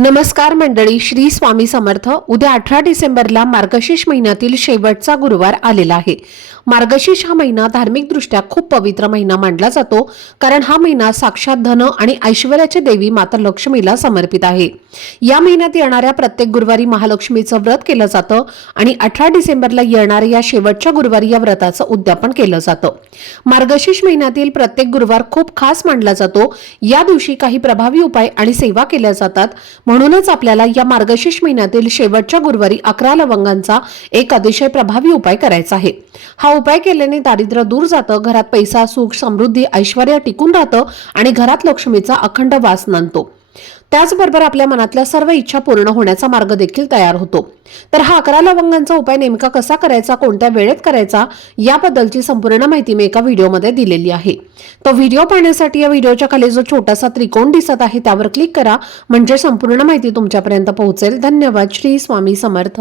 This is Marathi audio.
नमस्कार मंडळी, श्री स्वामी समर्थ। उद्या 18 डिसेंबरला मार्गशीर्ष महिन्यातील शेवटचा गुरुवार आलेला आहे। मार्गशीर्ष हा महिना धार्मिकदृष्ट्या खूप पवित्र महिना मानला जातो, कारण हा महिना साक्षात धन आणि ऐश्वर्याची देवी माता लक्ष्मीला समर्पित आहे। या महिन्यात येणाऱ्या प्रत्येक गुरुवारी महालक्ष्मीचं व्रत केलं जातं आणि 18 डिसेंबरला येणाऱ्या या शेवटच्या गुरुवारी या व्रताचं उद्यापन केलं जातं। मार्गशीर्ष महिन्यातील प्रत्येक गुरुवार खूप खास मानला जातो। या दिवशी काही प्रभावी उपाय आणि सेवा केल्या जातात। म्हणूनच आपल्याला या मार्गशीर्ष महिन्यातील शेवटच्या गुरुवारी 11 लवंगांचा एक अतिशय प्रभावी उपाय करायचा आहे। हा उपाय केल्याने दारिद्र्य दूर जातं, घरात पैसा, सुख, समृद्धी, ऐश्वर्य टिकून राहतं आणि घरात लक्ष्मीचा अखंड वास नांदतो। त्याचबरोबर आपल्या मनातल्या सर्व इच्छा पूर्ण होण्याचा मार्ग देखील तयार होतो। तर हा 11 लवंगांचा उपाय नेमका कसा करायचा, कोणत्या वेळेत करायचा, याबद्दलची संपूर्ण माहिती मी एका व्हिडिओमध्ये दिलेली आहे। तो व्हिडिओ पाहण्यासाठी या व्हिडिओच्या खाली जो छोटासा त्रिकोण दिसत आहे त्यावर क्लिक करा, म्हणजे संपूर्ण माहिती तुमच्यापर्यंत पोहोचेल। धन्यवाद। श्री स्वामी समर्थ।